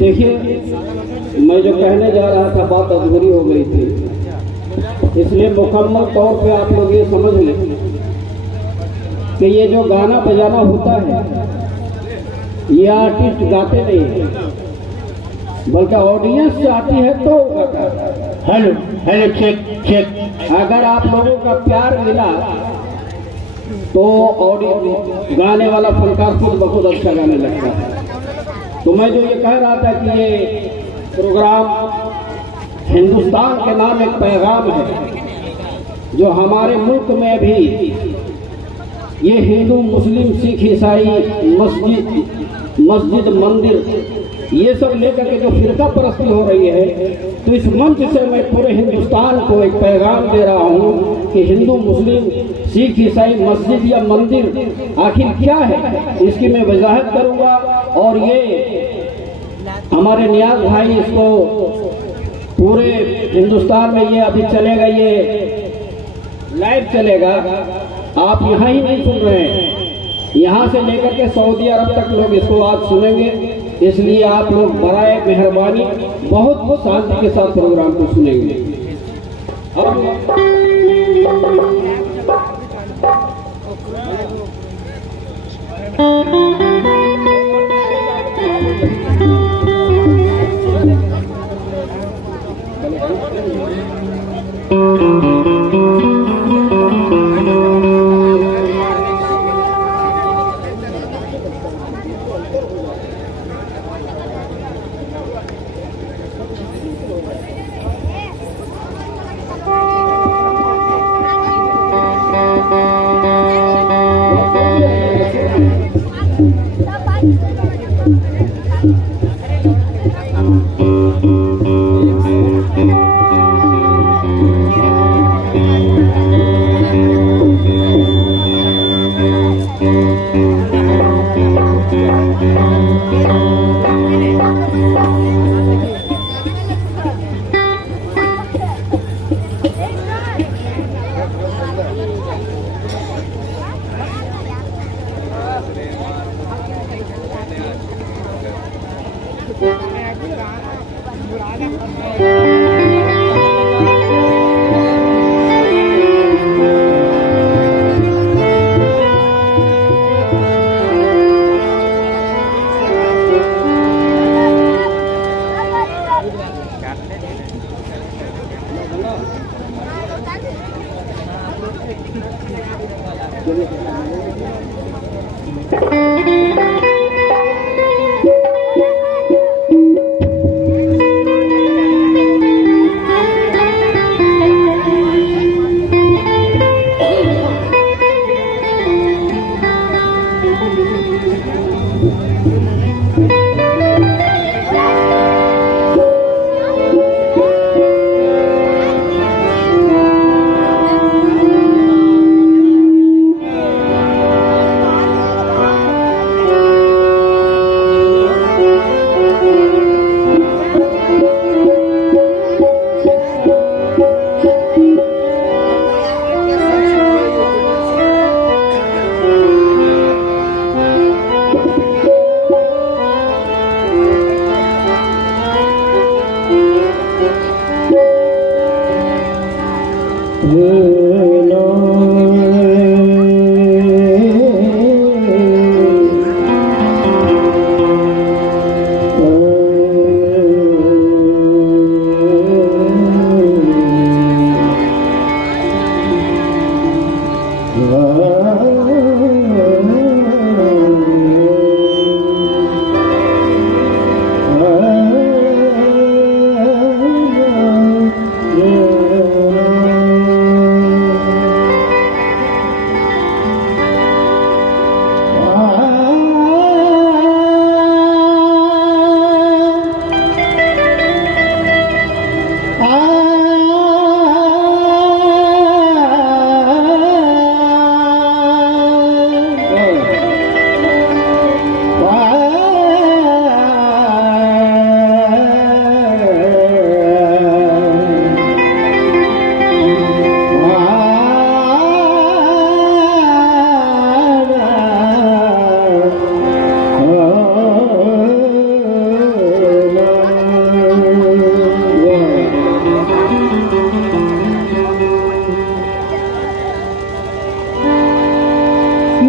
देखिए, मैं जो कहने जा रहा था बात अधूरी हो गई थी, इसलिए मुकम्मल तौर पे आप लोग ये समझ लें कि ये जो गाना बजाना होता है ये आर्टिस्ट गाते नहीं है, बल्कि ऑडियंस आती है तो हेलो हेलो चेक चेक। अगर आप लोगों का प्यार मिला तो ऑडियंस गाने वाला फनकार खुद बहुत अच्छा गाने लगता है। तो मैं जो ये कह रहा था कि ये प्रोग्राम हिंदुस्तान के नाम एक पैगाम है जो हमारे मुल्क में भी ये हिंदू मुस्लिम सिख ईसाई मस्जिद मंदिर ये सब लेकर के जो फिरका परस्ती हो रही है, तो इस मंच से मैं पूरे हिंदुस्तान को एक पैगाम दे रहा हूँ कि हिंदू मुस्लिम सिख ईसाई मस्जिद या मंदिर आखिर क्या है, इसकी मैं वजाहत करूँगा। और ये हमारे नियाज भाई इसको पूरे हिंदुस्तान में ये अभी चलेगा, ये लाइव चलेगा। आप यहाँ ही नहीं सुन रहे हैं, यहाँ से लेकर के सऊदी अरब तक लोग इसको आज सुनेंगे। इसलिए आप लोग बराए मेहरबानी बहुत शांति के साथ प्रोग्राम को सुनेंगे।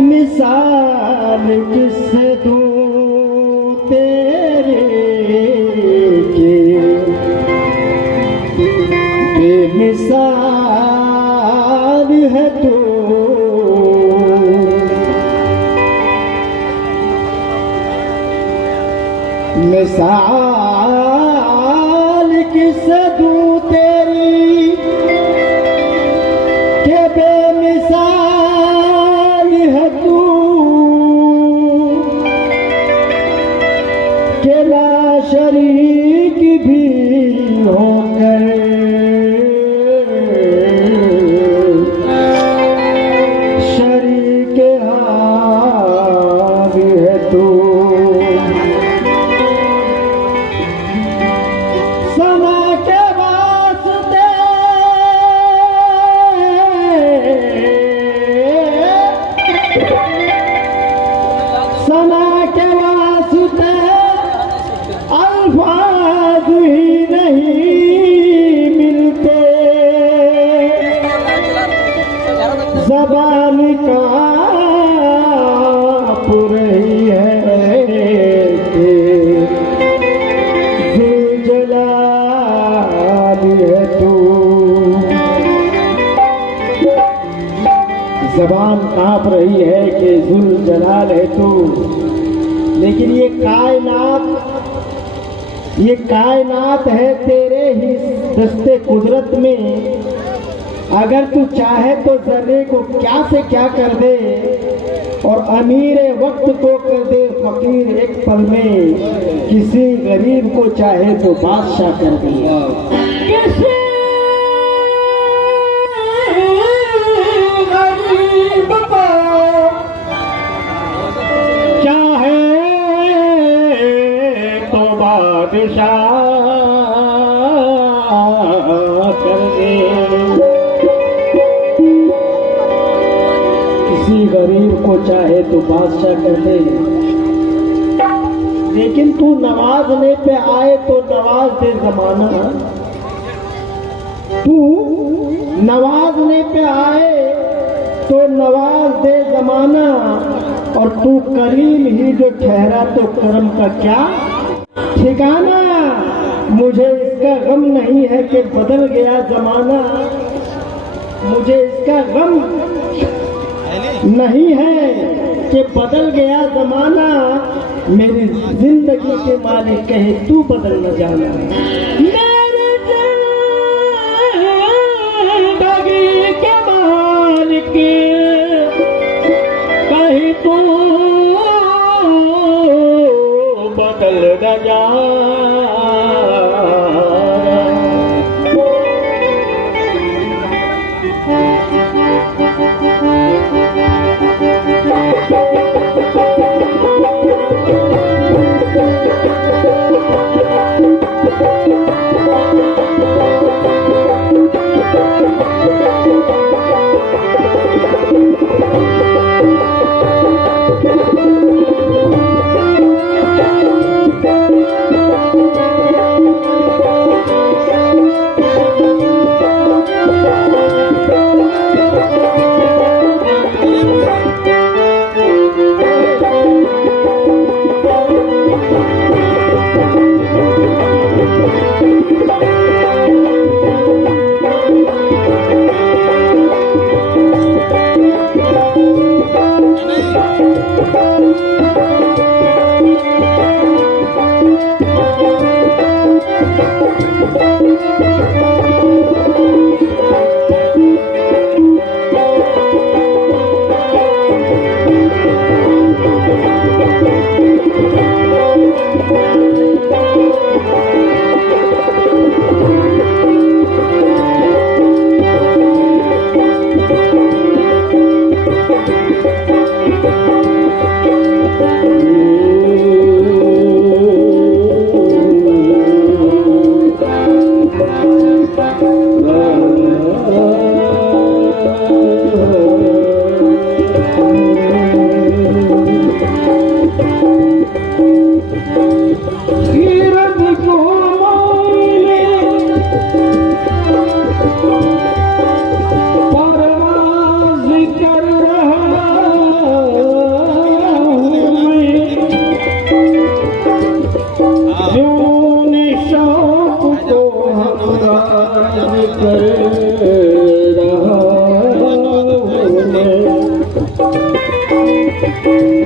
मिसाल किससे दूं तेरे के बेमिसाल है तू। मिसाल किससे दूं तेरी के बेमिसाल है तू, के ला शरीक भी होकर शरीक हाल है तू। समा के वास्ते समा के वास्ते अल्फाज ही नहीं मिलते, ज़बान काँप रही है कि ज़ुलजलाल है तू। ज़बान काँप रही है कि ज़ुलजलाल है तू। लेकिन ये कायनात है तेरे ही दस्ते कुदरत में। अगर तू चाहे तो जर्रे को क्या से क्या कर दे और अमीर वक्त को कर दे फकीर एक पल में। किसी गरीब को चाहे तो बादशाह कर दे। किसी गरीब को चाहे तो बादशाह कर दे। किसी गरीब को चाहे तो बादशाह कर दे। लेकिन तू नवाजने पे आए तो नवाज दे जमाना। तू नवाजने पे आए तो नवाज दे जमाना। और तू करीम ही जो ठहरा तो करम का क्या ठिकाना। मुझे इसका गम नहीं है कि बदल गया जमाना। मुझे इसका गम नहीं है कि बदल गया जमाना। मेरी जिंदगी के मालिक कहे तू बदल न जाना। मेरी जिंदगी के मालिक कहे तू बदल न जाना।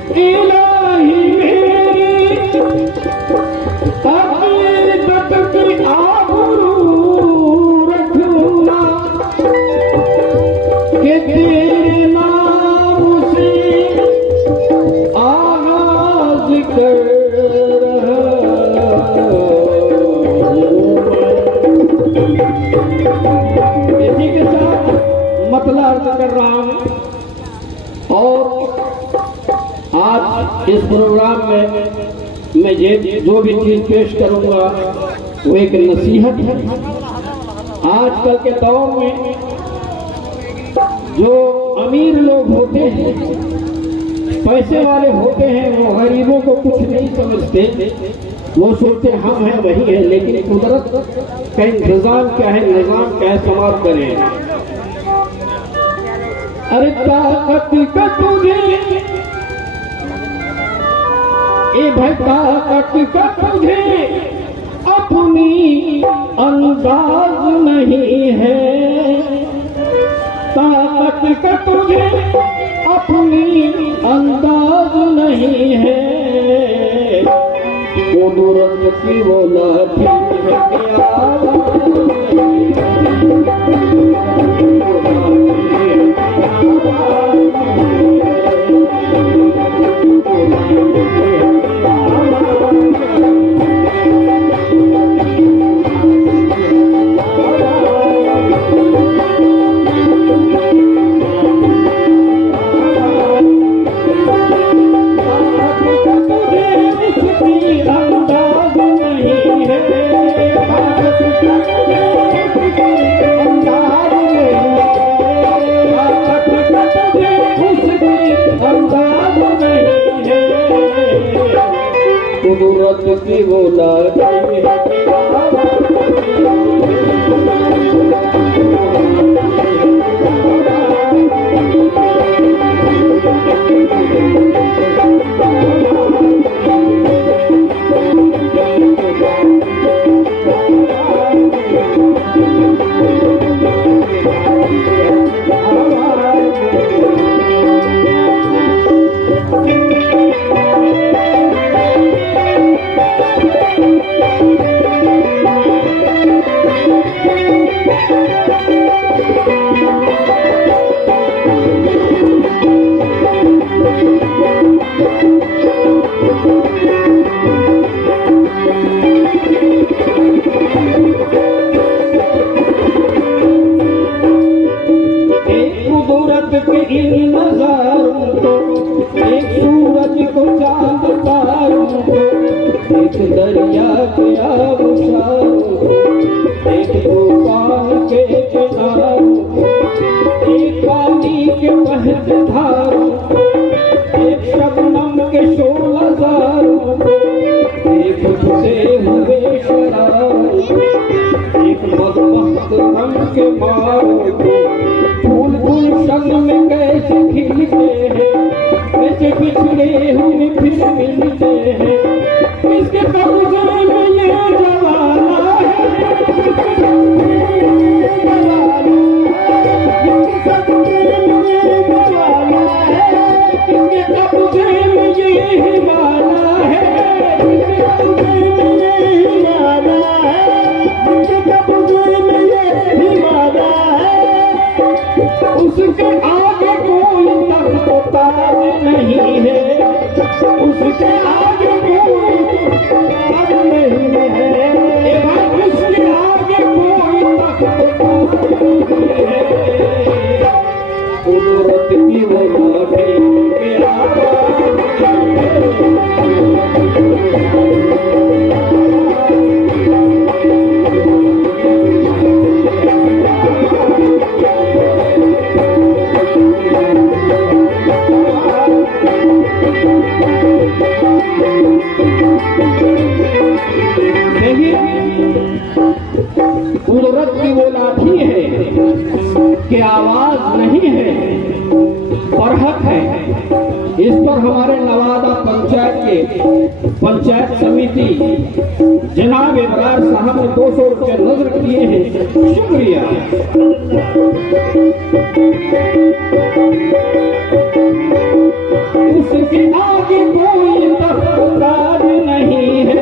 इलाही मेरी अकीदत की आबरू रखूंगा कि तेरे नाम से आगाज कर रहा हूं। इसी के साथ मतला अर्ज कर रहा हूं। और आज इस प्रोग्राम में मैं जो भी चीज पेश करूंगा वो एक नसीहत है। आजकल के दौर में जो अमीर लोग होते हैं, पैसे वाले होते हैं, वो गरीबों को कुछ नहीं समझते। वो सोचते हम हैं वही है, लेकिन कुदरत का इंतजाम क्या है, निजाम क्या है, समाप्त करें। अरे ताकत का तुझे ए भाई ताकत का तुझे अपनी अंदाज नहीं है, ताकत का तुझे अपनी अंदाज नहीं है। कुदरत की वो लाठी है कुदरत की वो लाठी दरिया के आबशारों, एक तूफान के किनारों, एक पानी के बहते धारों, एक शबनम के शोलाजारों, एक उठते हुए शरारों, एक बदबख्त रंग के मारों को फूल गुलशन में कैसे खिलते हैं, कैसे बिछड़े हुए फिर मिलते हैं। इसके कब्जे में ये जवाना है, इसके कब्जे में ये जवाना है, इसके कब्जे में ये हिमाना है, इसके कब्जे में ये हिमाना है, इसके कब्जे में ये हिमाना है। उसके आगे कोई तख्त ताज नहीं है, उसके आगे कोई ताज नहीं है, उसके आगे कोई तख्त नहीं है। कुदरत की वो लाठी के कुदरत की वो लाठी है कि आवाज नहीं है, बरहक है। इस पर हमारे नवादा पंचायत के पंचायत समिति जनाब इब्रार साहब ने 200 रुपये नजर किए हैं, शुक्रिया। उसके आगे कोई तख्तार नहीं है,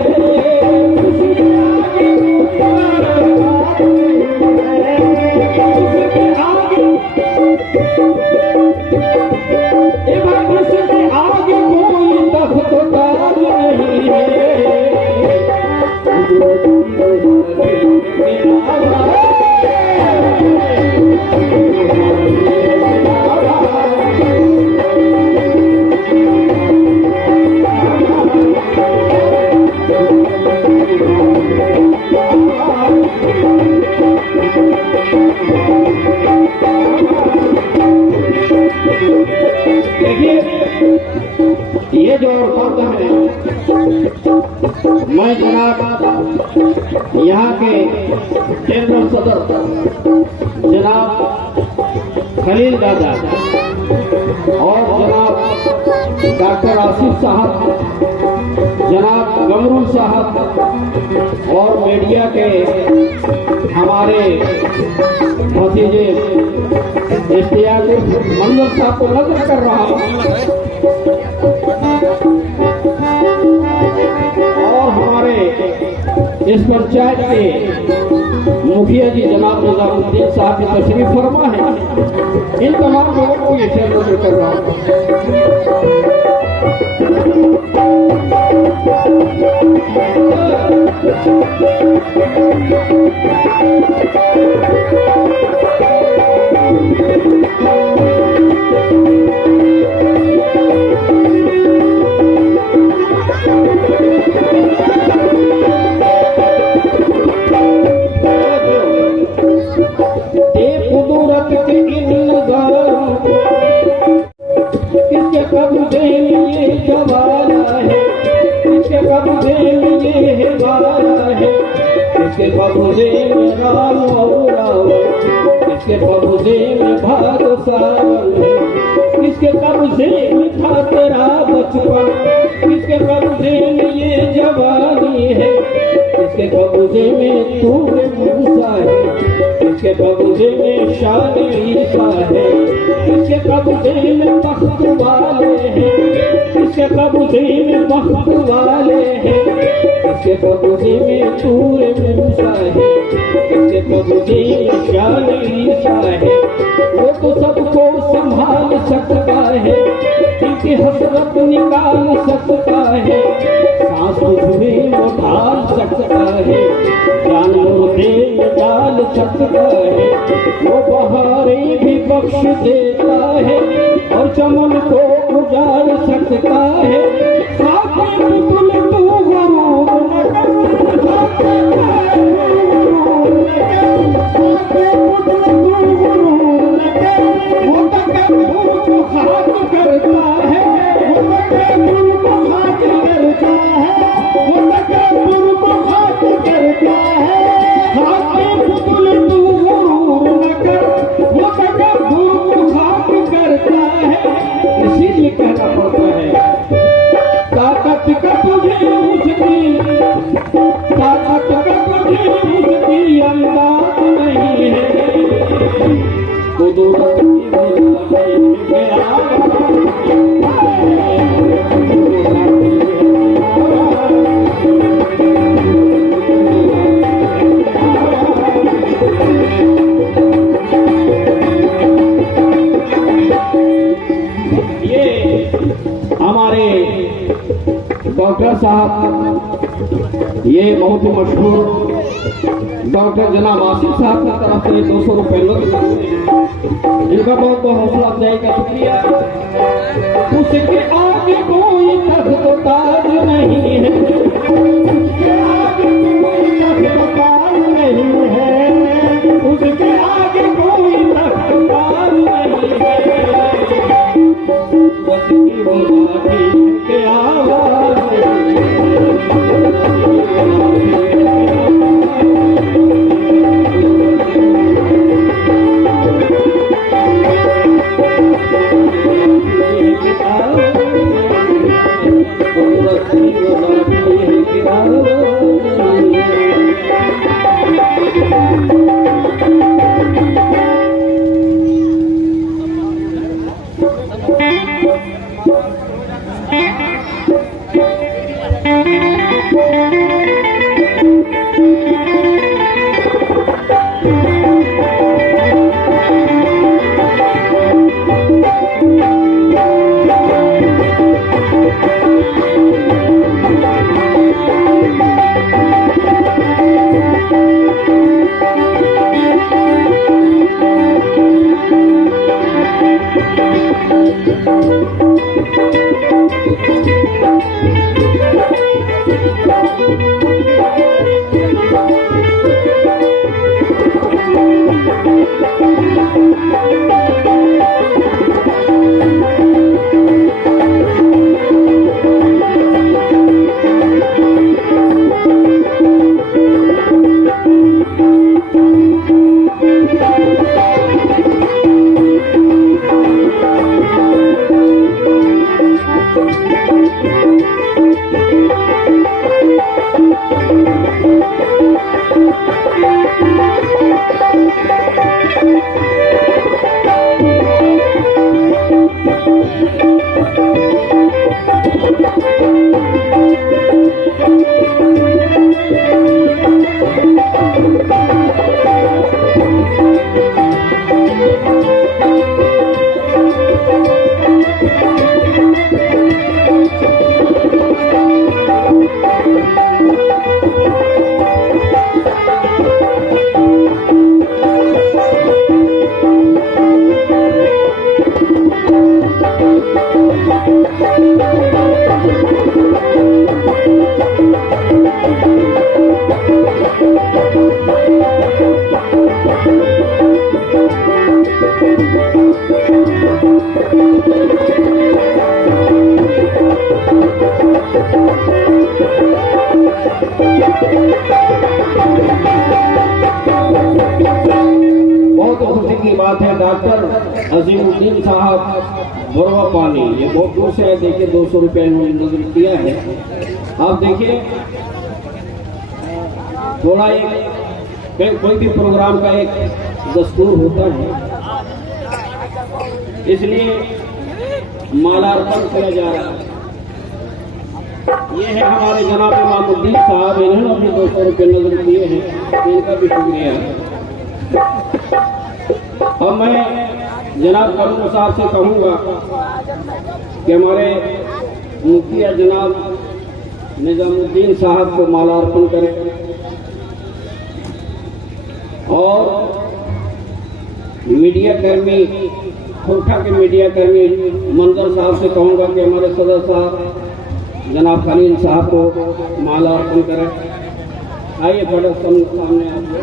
उसके आगे उसके आगे उसके आगे कोई तख्तार नहीं है। देखिए ये जो औरत है, मैं जनाब यहाँ के जनरल सदर जनाब खलील दादा और जनाब डॉक्टर आसिफ साहब, जनाब गमरुल साहब और मीडिया के हमारे भतीजे इश्तियाक मंजर साहब को नजर कर रहा हूँ और हमारे इस पंचायत के मुखिया जी जनाब निजामुद्दीन साहब की तशरीफ फरमा है। इन तमाम लोगों को ये नजर कर रहा हूँ। किसके कब्जे में ये जवाला है, किसके कब्जे में ये हिवाला है, किसके कब्जे में राम और किसके कब्जे में भाग सावन है, किसके कब्जे में था तेरा बचपन, किसके कब्जे में ये जवानी है, किसके कब्जे में तूने मूसा है, किसके कब्जे में शान ईसा है, किसके कब्जे में तख्त वाले हैं, किसके कब्जे में वक्त वाले हैं, किसके कब्जे में तूने मूसा है, किसके कब्जे में शान ईसा है। वो तो सबको संभाल सकता है, इनकी हसरत निकाल सकता है, सांस में वो ढाल सकता है, जान मुर्दे में डाल सकता है, वो बहारें भी बख्श देता है और चमन को उजाड़ सकता है। साथे पुतुल तू गुरूर न कर, साथे पुतुल तू गुरूर न कर, वो तकब्बुर को खाक करता है, वो तकब्बुर को खाक करता है, वो तकब्बुर को खाक करता है। साथे पुतुल तू गुरूर न कर, वो तकब्बुर को खाक करता है। इसीलिए कहना पड़ता है ताकत का तुझे उसकी, ताकत का तुझे उसकी अंदाज नहीं है, कुदरत की हमारे डॉक्टर साहब, ये बहुत ही मशहूर डॉक्टर जनाब आसिफ साहब की तरफ से 200 रुपए लग सकते हैं, इनका बहुत बहुत हौसला अफजाई का शुक्रिया। उसके आगे कोई तख्त ताज नहीं है, उसके आगे कोई तख्त ताज नहीं है, उसके आगे कोई तख्त ताज नहीं है। बस की बुलाती के आवाज बहुत खुशी की बात है, डॉक्टर अजीमुद्दीन साहब बोरवा पानी, ये बहुत दूर से है। देखिए 200 रुपया इन्होंने नजर दिया है। आप देखिए थोड़ा एक कोई भी प्रोग्राम का एक दस्तूर होता है, इसलिए मालार्पण किया जा रहा है। ये है हमारे जनाब इमामुद्दीन साहब, इन्होंने अपने 200 रुपये नजर दिए हैं, इनका भी शुक्रिया। और मैं जनाब करूम साहब से कहूँगा कि हमारे मुखिया जनाब निजामुद्दीन साहब को मालार्पण करें, और मीडिया कर्मी, खोखा के मीडिया कर्मी मंजर साहब से कहूँगा कि हमारे सदर साहब जनाब खलील साहब को मालार्पण करें। आइए बड़े सामने आइए।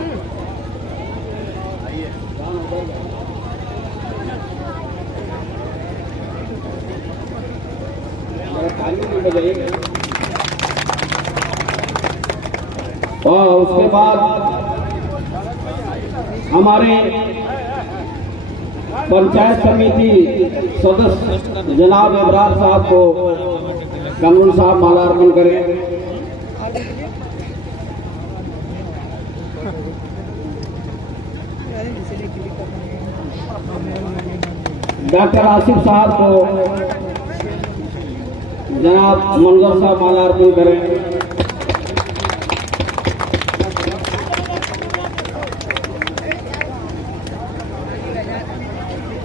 और उसके बाद हमारे पंचायत समिति सदस्य जनाब इब्रार साहब को कमरुल साहब मालार्पण करें। डॉक्टर आसिफ साहब को जनाब मंजर साहब मालार्पण करें।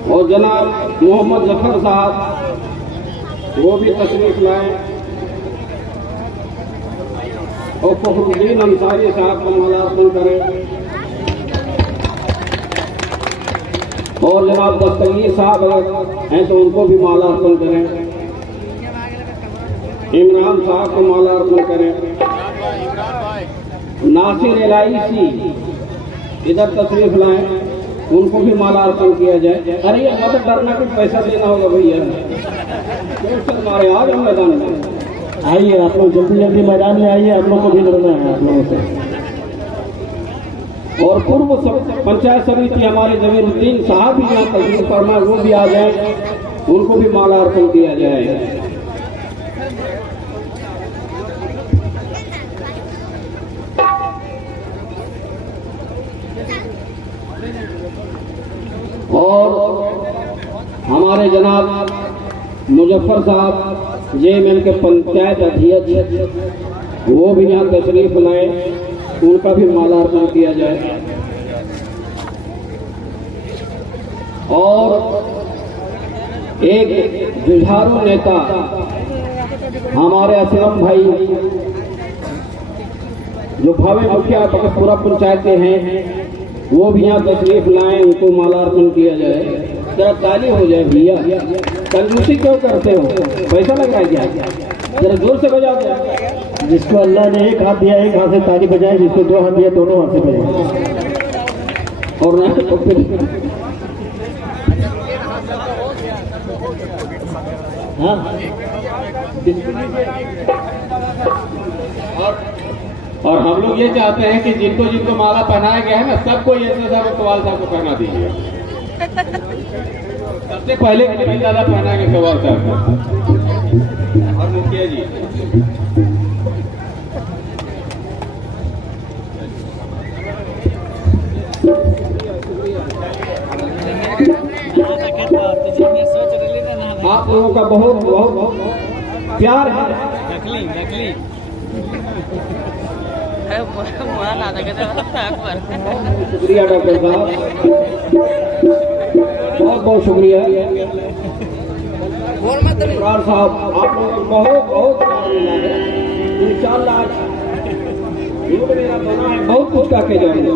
और जनाब मोहम्मद जफर साहब वो भी तशरीफ लाए, और फखरुद्दीन अंसारी साहब को मालार्पण करें। और जनाब दस्तगीर साहब हैं तो उनको भी मालार्पण करें। इमरान साहब को मालार्पण करें। नासिर एलआईसी इधर तशरीफ लाएं, उनको भी मालार्पण किया जाए। अरे मदद करना कुछ पैसा देना होगा भैया, हमारे आ जाओ मैदान में। आइए आप लोग जल्दी जल्दी मैदान में आइए, आप लोग को भी लड़ना है आप लोगों से। और पूर्व पंचायत समिति हमारे जमीरुद्दीन साहब भी यहाँ तशरीफ फरमा, वो भी आ जाए, उनको भी मालार्पण किया जाए। और हमारे जनाब मुजफ्फर साहब जेएमएम के पंचायत अध्यक्ष, वो भी यहाँ तशरीफ लाए, उनका भी मालार्पण किया जाए। और एक जुझारू नेता हमारे असलम भाई जो भावे मुखिया बकतपुरा पंचायत के हैं, वो भी यहाँ तशरीफ लाएं, उनको मालार्पण किया जाए। जरा ताली हो जाए भैया, कंजूसी क्यों करते हो? पैसा लगा क्या? जरा जोर से बजा दो। जिसको अल्लाह ने एक हाथ दिया एक हाथ से ताली बजाए, जिसको 2 हाथ दिया दोनों हाथ से बजाए। और ना तो फिर हाँ और हम लोग ये चाहते हैं कि जिनको जिनको माला पहनाया गया है ना, सबको ये साहब इकबाल साहब को पहना दीजिए। सबसे पहले दादा पहनाएंगे इकबाल साहब को। और मुखिया जी आप लोगों का बहुत बहुत बहुत प्यार है। शुक्रिया डॉक्टर साहब, बहुत बहुत शुक्रिया। इब्रार साहब आप लोगों को बहुत बहुत इंशाअल्लाह आज मेरा बना है, बहुत कुछ करके जाएंगे।